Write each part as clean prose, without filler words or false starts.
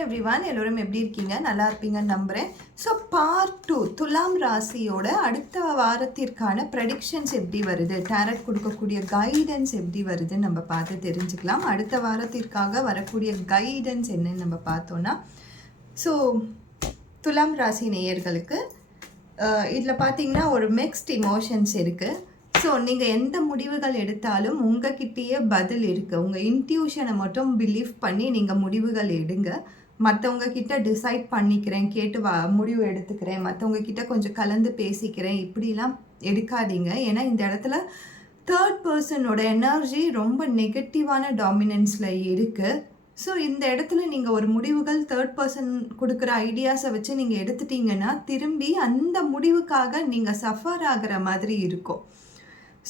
Hi everyone, எல்லோரும் எப்படி இருக்கீங்க? நல்லா இருப்பீங்கன்னு நம்புகிறேன். ஸோ பார்ட் 2 துலாம் ராசியோட அடுத்த வாரத்திற்கான ப்ரெடிக்ஷன்ஸ் எப்படி வருது, டேரட் கொடுக்கக்கூடிய கைடன்ஸ் எப்படி வருதுன்னு நம்ம பார்த்து தெரிஞ்சுக்கலாம். அடுத்த வாரத்திற்காக வரக்கூடிய கைடன்ஸ் என்னன்னு நம்ம பார்த்தோன்னா, ஸோ துலாம் ராசி நேயர்களுக்கு இதில் பார்த்தீங்கன்னா ஒரு மிக்ஸ்ட் இமோஷன்ஸ் இருக்குது. ஸோ நீங்கள் எந்த முடிவுகள் எடுத்தாலும் உங்ககிட்டயே பதில் இருக்குது. உங்கள் இன்ட்யூஷனை மட்டும் பிலீவ் பண்ணி நீங்கள் முடிவுகள் எடுங்க. மற்றவங்க கிட்ட டிசைட் பண்ணிக்கிறேன், கேட்டு முடிவு எடுத்துக்கிறேன், மற்றவங்க கிட்ட கொஞ்சம் கலந்து பேசிக்கிறேன், இப்படிலாம் எடுக்காதீங்க. ஏன்னா இந்த இடத்துல தேர்ட் பர்சனோட எனர்ஜி ரொம்ப நெகட்டிவான டாமினன்ஸில் இருக்குது. ஸோ இந்த இடத்துல நீங்கள் ஒரு முடிவுகள் தேர்ட் பர்சன் கொடுக்குற ஐடியாஸை வச்சு நீங்கள் எடுத்துட்டீங்கன்னா திரும்பி அந்த முடிவுக்காக நீங்கள் சஃபர் ஆகிற மாதிரி இருக்கும்.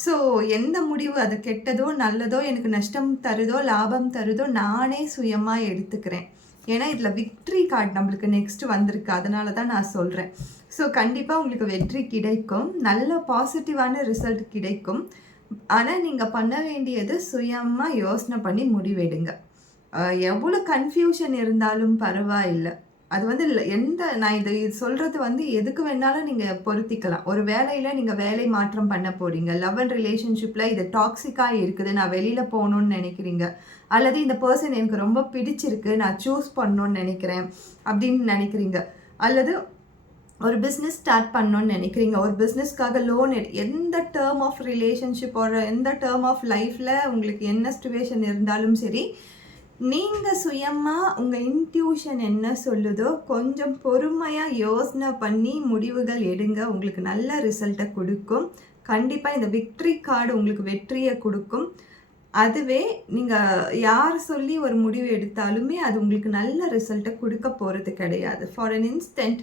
ஸோ எந்த முடிவு அது கெட்டதோ நல்லதோ, எனக்கு நஷ்டம் தருதோ லாபம் தருதோ, நானே சுயமாக எடுத்துக்கிறேன். ஏன்னா இதில் விக்ட்ரி கார்டு நம்மளுக்கு நெக்ஸ்ட் வந்திருக்கு, அதனால தான் நான் சொல்கிறேன். ஸோ கண்டிப்பாக உங்களுக்கு வெற்றி கிடைக்கும், நல்ல பாசிட்டிவான ரிசல்ட் கிடைக்கும். ஆனால் நீங்கள் பண்ண வேண்டியது சுயமாக யோசனை பண்ணி முடிவெடுங்க. எவ்வளோ கன்ஃபியூஷன் இருந்தாலும் பரவாயில்லை. அது வந்து நான் இது சொல்கிறது வந்து எதுக்கு வேணாலும் நீங்கள் பொருத்திக்கலாம். ஒரு வேலையில் நீங்கள் வேலை மாற்றம் பண்ண போகிறீங்க, லவ் அண்ட் ரிலேஷன்ஷிப்பில் இது டாக்ஸிக்காக இருக்குது, நான் வெளியில் போகணுன்னு நினைக்கிறீங்க, அல்லது இந்த பர்சன் எனக்கு ரொம்ப பிடிச்சிருக்கு, நான் சூஸ் பண்ணணுன்னு நினைக்கிறேன் அப்படின்னு நினைக்கிறீங்க, அல்லது ஒரு பிஸ்னஸ் ஸ்டார்ட் பண்ணணுன்னு நினைக்கிறீங்க, ஒரு பிஸ்னஸ்க்காக லோன் எந்த டேர்ம் ஆஃப் ரிலேஷன்ஷிப் ஒரு எந்த டேர்ம் ஆஃப் லைஃப்பில் உங்களுக்கு என்ன சிச்சுவேஷன் இருந்தாலும் சரி, நீங்கள் சுயமாக உங்கள் இன்ட்யூஷன் என்ன சொல்லுதோ கொஞ்சம் பொறுமையாக யோசனை பண்ணி முடிவுகள் எடுங்க. உங்களுக்கு நல்ல ரிசல்ட்டை கொடுக்கும். கண்டிப்பாக இந்த விக்ட்ரி கார்டு உங்களுக்கு வெற்றியை கொடுக்கும். அதுவே நீங்கள் யார் சொல்லி ஒரு முடிவு எடுத்தாலுமே அது உங்களுக்கு நல்ல ரிசல்ட்டை கொடுக்க போகிறது கிடையாது. ஃபார் அன் இன்ஸ்டன்ட்,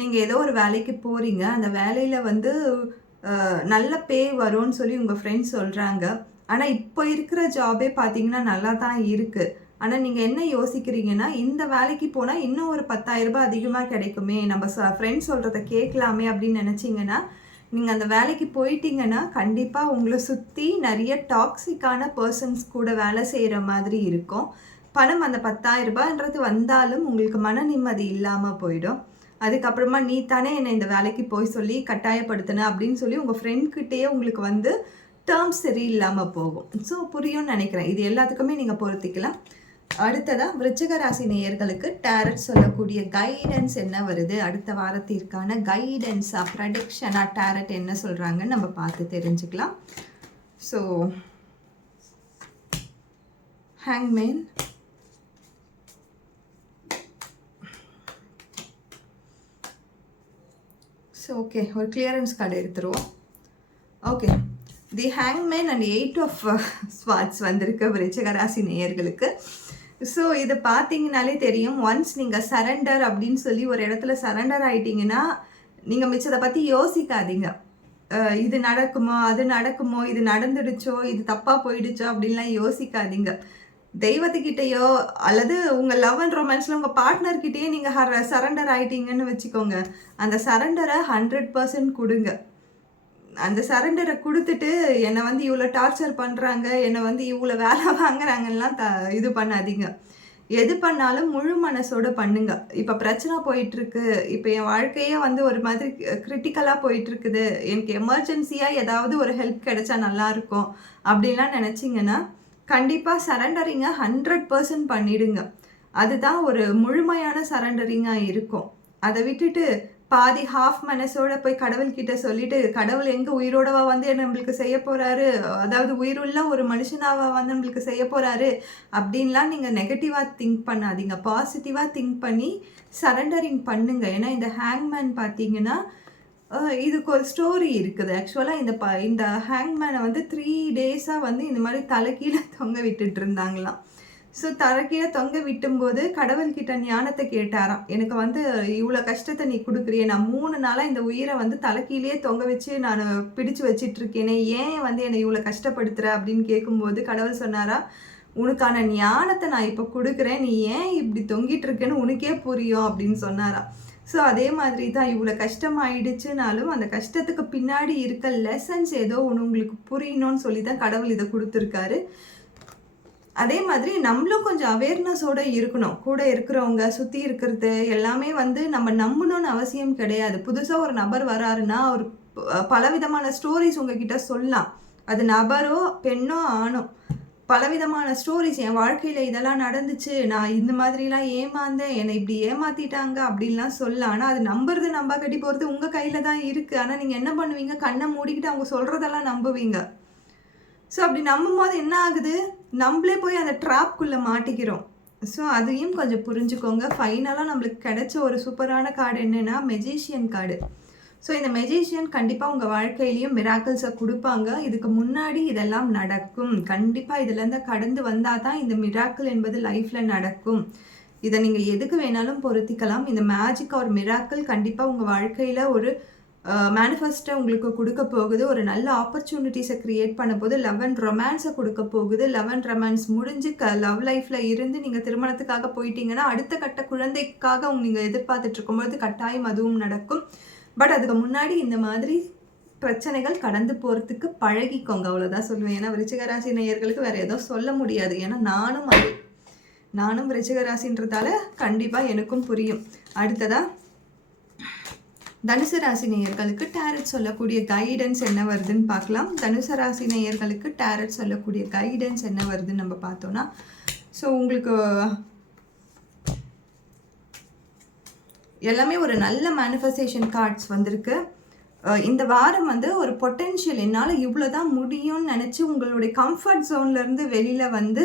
நீங்கள் ஏதோ ஒரு வேலைக்கு போகிறீங்க, அந்த வேலையில் வந்து நல்ல பே வரும்னு சொல்லி உங்கள் ஃப்ரெண்ட்ஸ் சொல்கிறாங்க. ஆனால் இப்போ இருக்கிற ஜாபே பார்த்தீங்கன்னா நல்லா தான் இருக்குது. ஆனால் நீங்கள் என்ன யோசிக்கிறீங்கன்னா, இந்த வேலைக்கு போனால் இன்னும் ஒரு 10,000 ரூபாய் அதிகமாக கிடைக்குமே, நம்ம ஃப்ரெண்ட்ஸ் சொல்கிறத கேட்கலாமே அப்படின்னு நினச்சிங்கன்னா, நீங்கள் அந்த வேலைக்கு போயிட்டீங்கன்னா கண்டிப்பாக உங்களை சுற்றி நிறைய டாக்ஸிக்கான பர்சன்ஸ் கூட வேலை செய்கிற மாதிரி இருக்கும். பணம் அந்த 10,000 ரூபாய்ன்றது வந்தாலும் உங்களுக்கு மன நிம்மதி இல்லாமல் போயிடும். அதுக்கப்புறமா நீ தானே என்னை இந்த வேலைக்கு போய் சொல்லி கட்டாயப்படுத்தின அப்படின்னு சொல்லி உங்கள் ஃப்ரெண்ட்கிட்டேயே உங்களுக்கு வந்து டேர்ம்ஸ் சரியில்லாமல் போகும். ஸோ புரியும்னு நினைக்கிறேன். இது எல்லாத்துக்குமே நீங்கள் பொருத்திக்கலாம். அடுத்ததாக விருச்சிக ராசி நேயர்களுக்கு டேரட் சொல்லக்கூடிய கைடன்ஸ் என்ன வருது, அடுத்த வாரத்திற்கான கைடன்ஸாக ப்ரெடிக்ஷனாக டேரட் என்ன சொல்கிறாங்கன்னு நம்ம பார்த்து தெரிஞ்சுக்கலாம். ஸோ ஹேங்மேன், ஸோ ஓகே ஒரு கிளியரன்ஸ் கார்டு எடுத்துருவோம். ஓகே, தி ஹேங்மேன் அண்ட் 8 ஆஃப் ஸ்வாட்ஸ் வந்திருக்கு விருச்சிக ராசி நேயர்களுக்கு. ஸோ இது பார்த்தீங்கனாலே தெரியும், ஒன்ஸ் நீங்கள் சரண்டர் அப்படின்னு சொல்லி ஒரு இடத்துல சரண்டர் ஆகிட்டிங்கன்னா நீங்கள் மிச்சத்தை பற்றி யோசிக்காதீங்க. இது நடக்குமோ, அது நடக்குமோ, இது நடந்துடுச்சோ, இது தப்பாக போயிடுச்சோ அப்படின்லாம் யோசிக்காதீங்க. தெய்வத்துக்கிட்டேயோ அல்லது உங்கள் லவ் அண்ட் ரொமான்ஸில் உங்கள் பார்ட்னர்கிட்டேயே நீங்கள் சரண்டர் ஆகிட்டீங்கன்னு வச்சுக்கோங்க. அந்த சரண்டரை 100% கொடுங்க. அந்த சரண்டரை கொடுத்துட்டு என்னை வந்து இவ்வளோ டார்ச்சர் பண்ணுறாங்க, என்னை வந்து இவ்வளோ வேலை வாங்குறாங்கலாம் இது பண்ணாதீங்க. எது பண்ணாலும் முழு மனசோடு பண்ணுங்க. இப்போ பிரச்சனை போயிட்டுருக்கு, இப்போ என் வாழ்க்கையே வந்து ஒரு மாதிரி கிரிட்டிக்கலாக போயிட்டுருக்குது, எனக்கு எமர்ஜென்சியாக ஏதாவது ஒரு ஹெல்ப் கிடைச்சா நல்லாயிருக்கும் அப்படின்லாம் நினச்சிங்கன்னா கண்டிப்பாக சரண்டரிங்கை 100% பண்ணிடுங்க. அதுதான் ஒரு முழுமையான சரண்டரிங்காக இருக்கும். அதை விட்டுட்டு பாதி ஹாஃப் மனசோட போய் கடவுள்கிட்ட சொல்லிட்டு, கடவுள் எங்கே உயிரோடவா வந்து நம்மளுக்கு செய்ய போகிறாரு, அதாவது உயிருள்ள ஒரு மனுஷனாவா வந்து நம்மளுக்கு செய்ய போகிறாரு அப்படின்லாம் நீங்கள் நெகட்டிவாக திங்க் பண்ணாதீங்க. பாசிட்டிவாக திங்க் பண்ணி சரண்டரிங் பண்ணுங்க. ஏன்னா இந்த ஹேங்மேன் பார்த்தீங்கன்னா இதுக்கு ஒரு ஸ்டோரி இருக்குது. ஆக்சுவலாக இந்த ஹேங்மேனை வந்து 3 டேஸாக வந்து இந்த மாதிரி தலைக்கீழே தொங்க விட்டுட்டு இருந்தாங்களாம். ஸோ தலைக்கீழே தொங்க விட்டும்போது கடவுள்கிட்ட ஞானத்தை கேட்டாராம், எனக்கு வந்து இவ்வளோ கஷ்டத்தை நீ கொடுக்குறியே, நான் 3 நாளாக இந்த உயிரை வந்து தலைக்கீழே தொங்க வச்சு நான் பிடிச்சு வச்சிட்ருக்கேனே, ஏன் வந்து என்னை இவ்வளோ கஷ்டப்படுத்துகிற அப்படின்னு கேட்கும்போது கடவுள் சொன்னாரா, உனக்கான ஞானத்தை நான் இப்போ கொடுக்குறேன், நீ ஏன் இப்படி தொங்கிட்டு இருக்கேன்னு உனக்கே புரியும் அப்படின்னு சொன்னாரா. ஸோ அதே மாதிரி தான் இவ்வளோ கஷ்டமாயிடுச்சுனாலும் அந்த கஷ்டத்துக்கு பின்னாடி இருக்க லெசன்ஸ் ஏதோ ஒன்று உங்களுக்கு புரியணும்னு சொல்லி தான் கடவுள் இதை கொடுத்துருக்காரு. அதே மாதிரி நம்மளும் கொஞ்சம் அவேர்னஸோட இருக்கணும். கூட இருக்கிறவங்க, சுத்தி இருக்கிறது எல்லாமே வந்து நம்ம நம்பணும்னு அவசியம் கிடையாது. புதுசா ஒரு நபர் வராருன்னா, அவர் பலவிதமான ஸ்டோரீஸ் உங்ககிட்ட சொல்லலாம். அது நபரோ, பெண்ணோ, ஆணோ. பலவிதமான ஸ்டோரீஸ் என் வாழ்க்கையில இதெல்லாம் நடந்துச்சு. நான் இந்த மாதிரிலாம் ஏமாந்தேன். என்னை இப்படி ஏமாத்திட்டாங்க அப்படின்லாம் சொல்லலாம். ஆனா அது நம்புறது நம்பாக்காட்டி போறது உங்க கையில தான் இருக்கு. ஆனா நீங்க என்ன பண்ணுவீங்க? கண்ண மூடிக்கிட்டு அவங்க சொல்றதெல்லாம் நம்புவீங்க. ஸோ அப்படி நம்பும்போது என்ன ஆகுது? நம்மளே போய் அந்த ட்ராப்குள்ளே மாட்டிக்கிறோம். ஸோ அதையும் கொஞ்சம் புரிஞ்சுக்கோங்க. ஃபைனலாக நம்மளுக்கு கிடைச்ச ஒரு சூப்பரான கார்டு என்னென்னா மெஜிஷியன் கார்டு. ஸோ இந்த மெஜிஷியன் கண்டிப்பாக உங்கள் வாழ்க்கையிலையும் மிராக்கிள்ஸை கொடுப்பாங்க. இதுக்கு முன்னாடி இதெல்லாம் நடக்கும். கண்டிப்பாக இதுலேருந்து கடந்து வந்தால் தான் இந்த மிராக்கிள் என்பது லைஃப்பில் நடக்கும். இதை நீங்கள் எதுக்கு வேணாலும் பொருத்திக்கலாம். இந்த மேஜிக் ஒரு மிராக்கிள் கண்டிப்பாக உங்கள் வாழ்க்கையில் ஒரு மேனிஃபெஸ்ட்டை உங்களுக்கு கொடுக்க போகுது. ஒரு நல்ல ஆப்பர்ச்சுனிட்டிஸை க்ரியேட் பண்ண போது லவ் அண்ட் ரொமான்ஸை கொடுக்க போகுது. லவ் அண்ட் ரொமான்ஸ் முடிஞ்சு லவ் லைஃப்பில் இருந்து நீங்கள் திருமணத்துக்காக போயிட்டீங்கன்னா அடுத்த கட்ட குழந்தைக்காக நீங்கள் எதிர்பார்த்துட்டு இருக்கும்போது கட்டாயம் அதுவும் நடக்கும். பட் அதுக்கு முன்னாடி இந்த மாதிரி பிரச்சனைகள் கடந்து போகிறதுக்கு பழகிக்கோங்க, அவ்வளோதான் சொல்லுவேன். ஏன்னா விருச்சிக ராசி நேயர்களுக்கு வேறு எதுவும் சொல்ல முடியாது. ஏன்னா நானும் விருச்சிக ராசின்றதால கண்டிப்பாக எனக்கும் புரியும். அடுத்ததாக தனுசு ராசி நேயர்களுக்கு டேரட் சொல்லக்கூடிய கைடன்ஸ் என்ன வருதுன்னு பார்க்கலாம். தனுசு ராசி நேயர்களுக்கு டேரட் சொல்லக்கூடிய கைடன்ஸ் என்ன வருதுன்னு நம்ம பார்த்தோன்னா, ஸோ உங்களுக்கு எல்லாமே ஒரு நல்ல மேனிஃபெஸ்டேஷன் கார்ட்ஸ் வந்திருக்கு. இந்த வாரம் வந்து ஒரு பொட்டென்ஷியல் என்னால் இவ்வளோ தான் முடியும்னு நினச்சி உங்களுடைய கம்ஃபர்ட் ஜோன்லேருந்து வெளியில் வந்து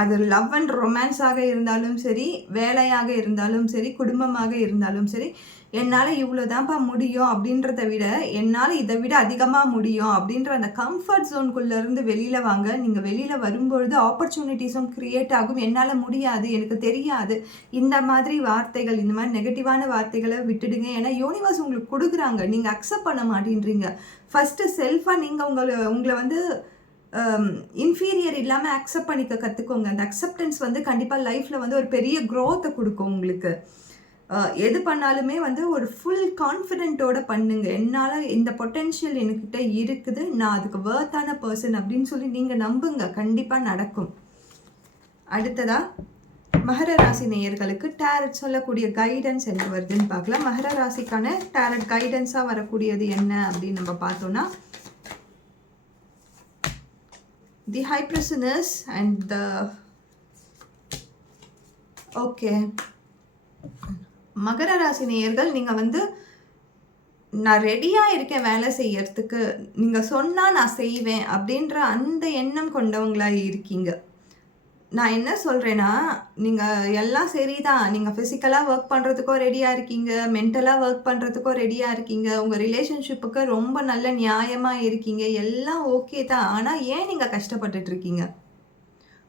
அது லவ் அண்ட் ரொமான்ஸாக இருந்தாலும் சரி, வேலையாக இருந்தாலும் சரி, குடும்பமாக இருந்தாலும் சரி, என்னால் இவ்வளோ தான்ப்பா முடியும் அப்படின்றத விட என்னால் இதை விட அதிகமாக முடியும் அப்படின்ற அந்த கம்ஃபர்ட் ஜோனுக்குள்ளேருந்து வெளியில் வாங்க. நீங்கள் வெளியில் வரும்பொழுது ஆப்பர்ச்சுனிட்டிஸும் க்ரியேட் ஆகும். என்னால் முடியாது, எனக்கு தெரியாது, இந்த மாதிரி வார்த்தைகள், இந்த மாதிரி நெகட்டிவான வார்த்தைகளை விட்டுடுங்க. ஏன்னா யூனிவர்ஸ் உங்களுக்கு கொடுக்குறாங்க, நீங்கள் அக்செப்ட் பண்ண மாட்டேன்றீங்க. ஃபஸ்ட்டு செல்ஃபாக நீங்கள் உங்களை வந்து இன்ஃபீரியர் இல்லாமல் அக்செப்ட் பண்ணிக்க கற்றுக்கோங்க. அந்த அக்செப்டன்ஸ் வந்து கண்டிப்பாக லைஃப்பில் வந்து ஒரு பெரிய க்ரோத்தை கொடுக்கும் உங்களுக்கு. எது பண்ணாலுமே வந்து ஒரு ஃபுல் கான்ஃபிடென்ட்டோட பண்ணுங்க. என்னால் இந்த பொட்டென்ஷியல் என்கிட்ட இருக்குது, நான் அதுக்கு வர்த்தான பர்சன் அப்படின்னு சொல்லி நீங்கள் நம்புங்க, கண்டிப்பாக நடக்கும். அடுத்ததாக மகர ராசி நேயர்களுக்கு டேரட் சொல்லக்கூடிய கைடன்ஸ் என்ன வருதுன்னு பார்க்கலாம். மகர ராசிக்கான டேரட் கைடன்ஸாக வரக்கூடியது என்ன அப்படின்னு நம்ம பார்த்தோன்னா, the high prisoners and the மகர ராசி நேயர்கள், நீங்கள் வந்து நான் ரெடியாக இருக்கேன் வேலை செய்யறதுக்கு, நீங்கள் சொன்னால் நான் செய்வேன் அப்படின்ற அந்த எண்ணம் கொண்டவங்களாக இருக்கீங்க. நான் என்ன சொல்கிறேன்னா, நீங்கள் எல்லாம் சரிதான், நீங்கள் ஃபிசிக்கலாக ஒர்க் பண்ணுறதுக்கும் ரெடியாக இருக்கீங்க, மென்டலாக ஒர்க் பண்ணுறதுக்கும் ரெடியாக இருக்கீங்க, உங்கள் ரிலேஷன்ஷிப்புக்கு ரொம்ப நல்ல நியாயமாக இருக்கீங்க, எல்லாம் ஓகே தான். ஆனால் ஏன் நீங்கள் கஷ்டப்பட்டுட்ருக்கீங்க?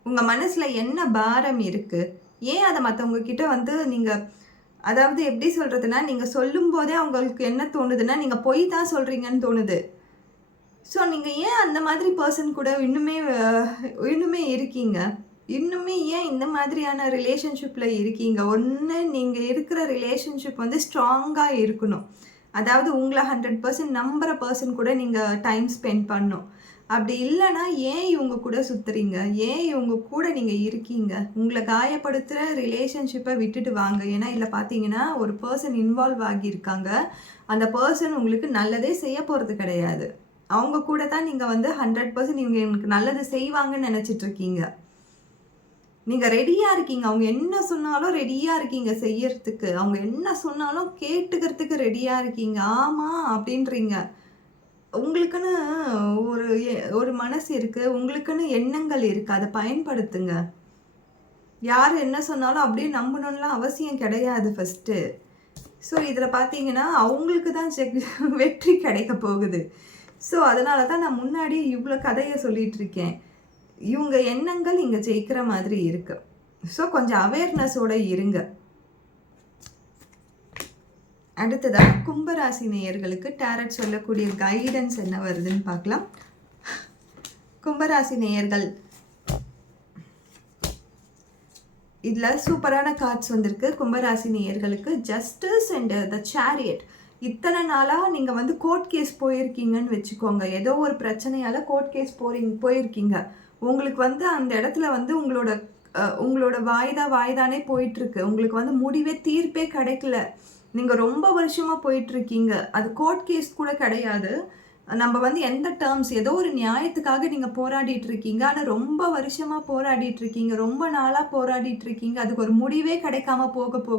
உங்கள் மனசில் என்ன பாரம் இருக்குது? ஏன் அதை மற்றவங்க கிட்ட வந்து நீங்கள், அதாவது எப்படி சொல்கிறதுனா, நீங்கள் சொல்லும் போதே அவங்களுக்கு என்ன தோணுதுன்னா, நீங்கள் பொய் தான் சொல்கிறீங்கன்னு தோணுது. ஸோ நீங்கள் ஏன் அந்த மாதிரி பர்சன் கூட இன்னுமே இருக்கீங்க? இன்னுமே ஏன் இந்த மாதிரியான ரிலேஷன்ஷிப்பில் இருக்கீங்க? ஒன்று, நீங்கள் இருக்கிற ரிலேஷன்ஷிப் வந்து ஸ்ட்ராங்காக இருக்கணும். அதாவது உங்களை 100% நம்புகிற பர்சன் கூட நீங்கள் டைம் ஸ்பெண்ட் பண்ணணும். அப்படி இல்லைன்னா ஏன் இவங்க கூட சுற்றுறீங்க? ஏன் இவங்க கூட நீங்கள் இருக்கீங்க? உங்களை காயப்படுத்துகிற ரிலேஷன்ஷிப்பை விட்டுட்டு வாங்க. ஏன்னா இதில் பார்த்தீங்கன்னா ஒரு பர்சன் இன்வால்வ் ஆகியிருக்காங்க. அந்த பர்சன் உங்களுக்கு நல்லதே செய்ய போகிறது கிடையாது. அவங்க கூட தான் நீங்கள் வந்து 100% இவங்க எனக்கு நல்லது செய்வாங்கன்னு நினச்சிட்ருக்கீங்க. நீங்கள் ரெடியாக இருக்கீங்க, அவங்க என்ன சொன்னாலும் ரெடியாக இருக்கீங்க செய்யறதுக்கு, அவங்க என்ன சொன்னாலும் கேட்டுக்கிறதுக்கு ரெடியாக இருக்கீங்க. ஆமாம் அப்படின்றீங்க. உங்களுக்குன்னு ஒரு மனசு இருக்குது, உங்களுக்குன்னு எண்ணங்கள் இருக்குது, அதை பயன்படுத்துங்க. யார் என்ன சொன்னாலும் அப்படியே நம்பணும்லாம் அவசியம் கிடையாது ஃபஸ்ட்டு. ஸோ இதில் பார்த்தீங்கன்னா அவங்களுக்கு தான் வெற்றி கிடைக்க போகுது. ஸோ அதனால தான் நான் முன்னாடி இவ்வளோ கதையை சொல்லிகிட்டு இருக்கேன். இவங்க எண்ணங்கள் இங்கே ஜெயிக்கிற மாதிரி இருக்கு. ஸோ கொஞ்சம் அவேர்னஸோட இருங்க. அடுத்ததாக கும்பராசி நேயர்களுக்கு டேரட் சொல்லக்கூடிய கைடன்ஸ் என்ன வருதுன்னு பார்க்கலாம். கும்பராசி நேயர்கள், இதில் சூப்பரான கார்ட்ஸ் வந்திருக்கு. கும்பராசி நேயர்களுக்கு ஜஸ்டிஸ் அண்ட் த சேரியட். இத்தனை நாளாக நீங்கள் வந்து கோர்ட் கேஸ் போயிருக்கீங்கன்னு வச்சுக்கோங்க. ஏதோ ஒரு பிரச்சனையால் கோர்ட் கேஸ் போயிருக்கீங்க. உங்களுக்கு வந்து அந்த இடத்துல வந்து உங்களோட வாய்தானே போயிட்டுருக்கு. உங்களுக்கு வந்து முடிவே தீர்ப்பே கிடைக்கல. நீங்கள் ரொம்ப வருஷமாக போயிட்டுருக்கீங்க. அது கோர்ட் கேஸ் கூட கிடையாது. நம்ம வந்து எந்த டேர்ம்ஸ் ஏதோ ஒரு நியாயத்துக்காக நீங்கள் போராடிட்டு இருக்கீங்க. ஆனால் ரொம்ப வருஷமாக போராடிட்டு இருக்கீங்க. ரொம்ப நாளாக போராடிட்டு இருக்கீங்க. அதுக்கு ஒரு முடிவே கிடைக்காம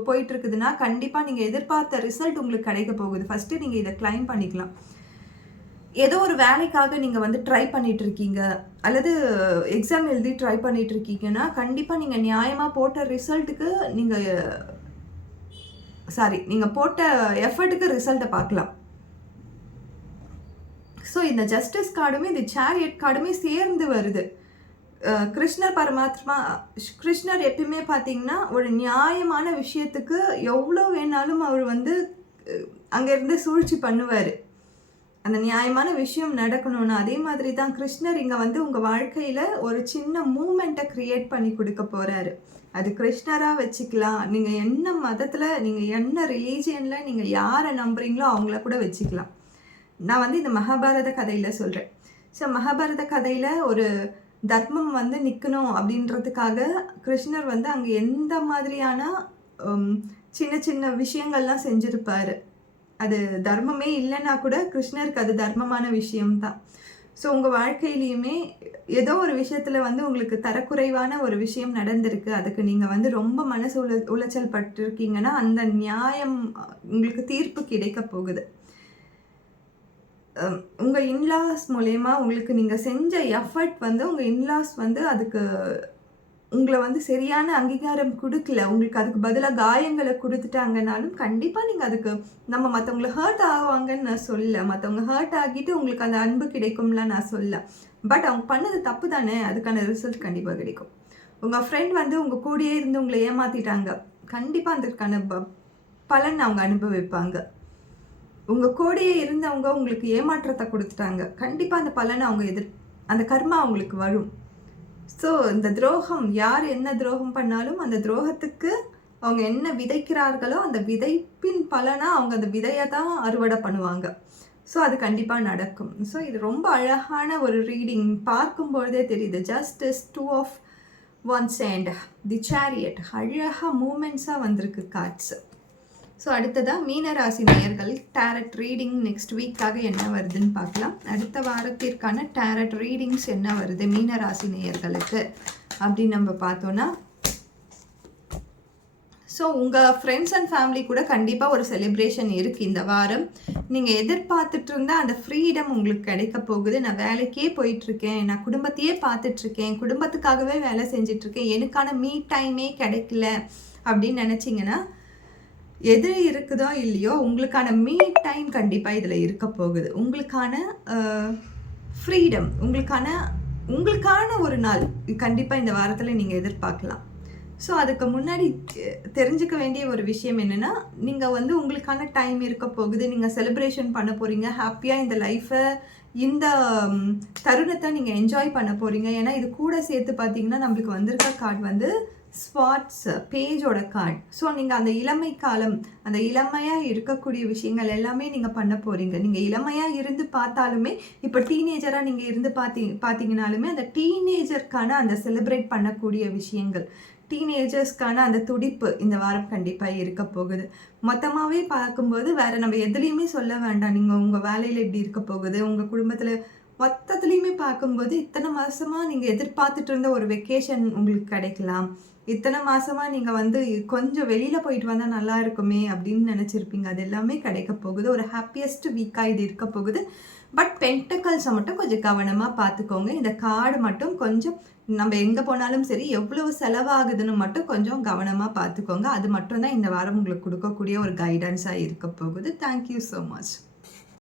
போயிட்டு இருக்குதுன்னா கண்டிப்பாக நீங்கள் எதிர்பார்த்த ரிசல்ட் உங்களுக்கு கிடைக்க போகுது. ஃபஸ்ட்டு நீங்கள் இதை கிளைம் பண்ணிக்கலாம். ஏதோ ஒரு வேலைக்காக நீங்கள் வந்து ட்ரை பண்ணிட்டு இருக்கீங்க, அல்லது எக்ஸாம் எழுதி ட்ரை பண்ணிட்டு இருக்கீங்கன்னா கண்டிப்பாக நீங்கள் நியாயமாக போட்ட ரிசல்ட்டுக்கு நீங்கள் போட்ட எஃபர்ட்டுக்கு ரிசல்ட்டை பார்க்கலாம். ஸோ இந்த ஜஸ்டிஸ் கார்டுமே இந்த சேரியட் கார்டுமே சேர்ந்து வருது. கிருஷ்ணர் எப்பயுமே பார்த்தீங்கன்னா ஒரு நியாயமான விஷயத்துக்கு எவ்வளோ வேணாலும் அவர் வந்து அங்கேருந்து சூழ்ச்சி பண்ணுவார். அந்த நியாயமான விஷயம் நடக்கணும்னா அதே மாதிரி தான் கிருஷ்ணர் இங்கே வந்து உங்கள் வாழ்க்கையில் ஒரு சின்ன மூமெண்ட்டை க்ரியேட் பண்ணி கொடுக்க போகிறாரு. அது கிருஷ்ணராக வச்சுக்கலாம், நீங்கள் என்ன மதத்தில், நீங்கள் என்ன ரிலீஜியனில் நீங்கள் யாரை நம்புறீங்களோ அவங்கள கூட வச்சுக்கலாம். நான் வந்து இந்த மகாபாரத கதையில் சொல்கிறேன். ஸோ மகாபாரத கதையில் ஒரு தர்மம் வந்து நிற்கணும் அப்படின்றதுக்காக கிருஷ்ணர் வந்து அங்கே எந்த மாதிரியான சின்ன சின்ன விஷயங்கள்லாம் செஞ்சுருப்பார். அது தர்மமே இல்லைன்னா கூட கிருஷ்ணருக்கு அது தர்மமான விஷயம்தான். ஸோ உங்கள் வாழ்க்கையிலையுமே ஏதோ ஒரு விஷயத்தில் வந்து உங்களுக்கு தரக்குறைவான ஒரு விஷயம் நடந்திருக்கு, அதுக்கு நீங்கள் வந்து ரொம்ப மனசு உளைச்சல் பட்டிருக்கீங்கன்னா அந்த நியாயம் உங்களுக்கு தீர்ப்பு கிடைக்க போகுது. உங்கள் இன்லாஸ் மூலயமா உங்களுக்கு நீங்கள் செஞ்ச எஃபர்ட் வந்து உங்கள் இன்லாஸ் வந்து அதுக்கு உங்களை வந்து சரியான அங்கீகாரம் கொடுக்கல, உங்களுக்கு அதுக்கு பதிலாக காயங்களை கொடுத்துட்டாங்கனாலும் கண்டிப்பாக நீங்கள் அதுக்கு நம்ம மற்றவங்களை ஹர்ட் ஆகுவாங்கன்னு நான் சொல்ல, மற்றவங்க ஹர்ட் ஆகிட்டு உங்களுக்கு அந்த அன்பு கிடைக்கும்லாம் நான் சொல்ல. பட் அவங்க பண்ணது தப்பு தானே, அதுக்கான ரிசல்ட் கண்டிப்பாக கிடைக்கும். உங்கள் ஃப்ரெண்ட் வந்து உங்கள் கூடயே இருந்து உங்களை ஏமாற்றிட்டாங்க, கண்டிப்பாக அதற்கான பலன் அவங்க அனுபவிப்பாங்க. உங்கள் கூடயே இருந்தவங்க உங்களுக்கு ஏமாற்றத்தை கொடுத்துட்டாங்க, கண்டிப்பாக அந்த பலனை அவங்க அந்த கர்மா அவங்களுக்கு வரும். ஸோ இந்த துரோகம், யார் என்ன துரோகம் பண்ணாலும் அந்த துரோகத்துக்கு அவங்க என்ன விதைக்கிறார்களோ அந்த விதைப்பின் பலனாக அவங்க அந்த விதையை தான் அறுவடை பண்ணுவாங்க. ஸோ அது கண்டிப்பாக நடக்கும். ஸோ இது ரொம்ப அழகான ஒரு ரீடிங், பார்க்கும்பொழுதே தெரியுது. Justice, 2 of Wands and the chariot, அழகாக மூமெண்ட்ஸாக வந்திருக்கு கார்ட்ஸ். ஸோ அடுத்ததாக மீனராசி நேயர்கள் டேரட் ரீடிங் நெக்ஸ்ட் வீக்காக என்ன வருதுன்னு பார்க்கலாம். அடுத்த வாரத்திற்கான டேரட் ரீடிங்ஸ் என்ன வருது மீனராசி நேயர்களுக்கு அப்படின்னு நம்ம பார்த்தோன்னா, ஸோ உங்கள் ஃப்ரெண்ட்ஸ் அண்ட் ஃபேமிலி கூட கண்டிப்பாக ஒரு செலிப்ரேஷன் இருக்குது இந்த வாரம். நீங்கள் எதிர்பார்த்துட்டு இருந்தால் அந்த ஃப்ரீடம் உங்களுக்கு கிடைக்க போகுது. நான் வேலைக்கே போயிட்டுருக்கேன், நான் குடும்பத்தையே பார்த்துட்ருக்கேன், குடும்பத்துக்காகவே வேலை செஞ்சிட்ருக்கேன், எனக்கான மீ டைமே கிடைக்கல அப்படின்னு நினச்சிங்கன்னா, எது இருக்குதோ இல்லையோ உங்களுக்கான மீ டைம் கண்டிப்பாக இதில் இருக்க போகுது. உங்களுக்கான ஃப்ரீடம், உங்களுக்கான ஒரு நாள் கண்டிப்பாக இந்த வாரத்தில் நீங்கள் எதிர்பார்க்கலாம். ஸோ அதுக்கு முன்னாடி தெரிஞ்சுக்க வேண்டிய ஒரு விஷயம் என்னென்னா, நீங்கள் வந்து உங்களுக்கான டைம் இருக்க போகுது, நீங்கள் செலிப்ரேஷன் பண்ண போகிறீங்க, ஹாப்பியாக இந்த லைஃப்பை, இந்த தருணத்தை நீங்கள் என்ஜாய் பண்ண போகிறீங்க. ஏன்னா இது கூட சேர்த்து பார்த்தீங்கன்னா நம்மளுக்கு வந்திருக்க கார்டு வந்து ஸ்பாட்ஸ் பேஜோட கார்டு. ஸோ நீங்கள் அந்த இளமை காலம், அந்த இளமையாக இருக்கக்கூடிய விஷயங்கள் எல்லாமே நீங்கள் பண்ண போகிறீங்க. நீங்கள் இளமையாக இருந்து பார்த்தாலுமே, இப்போ டீனேஜராக நீங்கள் இருந்து பார்த்தீங்கனாலுமே அந்த டீனேஜருக்கான அந்த செலிப்ரேட் பண்ணக்கூடிய விஷயங்கள், டீனேஜர்ஸ்க்கான அந்த துடிப்பு இந்த வாரம் கண்டிப்பாக இருக்க போகுது. மொத்தமாகவே பார்க்கும்போது வேறு நம்ம எதுலேயுமே சொல்ல வேண்டாம். நீங்கள் உங்கள் வேலையில் எப்படி இருக்க போகுது, உங்கள் குடும்பத்தில் மொத்தத்துலேயுமே பார்க்கும்போது இத்தனை மாதமாக நீங்கள் எதிர்பார்த்துட்டு இருந்த ஒரு வெக்கேஷன் உங்களுக்கு கிடைக்கலாம். இத்தனை மாதமாக நீங்கள் வந்து கொஞ்சம் வெளியில் போயிட்டு வந்தால் நல்லா இருக்குமே அப்படின்னு நினச்சிருப்பீங்க, அது எல்லாமே கிடைக்க போகுது. ஒரு ஹாப்பியஸ்ட் வீக்காக இது இருக்க போகுது. பட் பென்டக்கல்ஸை மட்டும் கொஞ்சம் கவனமாக பார்த்துக்கோங்க. இந்த கார்டு மட்டும் கொஞ்சம் நம்ம எங்கே போனாலும் சரி எவ்வளவு செலவாகுதுன்னு மட்டும் கொஞ்சம் கவனமாக பார்த்துக்கோங்க. அது மட்டும் தான் இந்த வாரம் உங்களுக்கு கொடுக்கக்கூடிய ஒரு கைடன்ஸாக இருக்க போகுது. Thank you so much.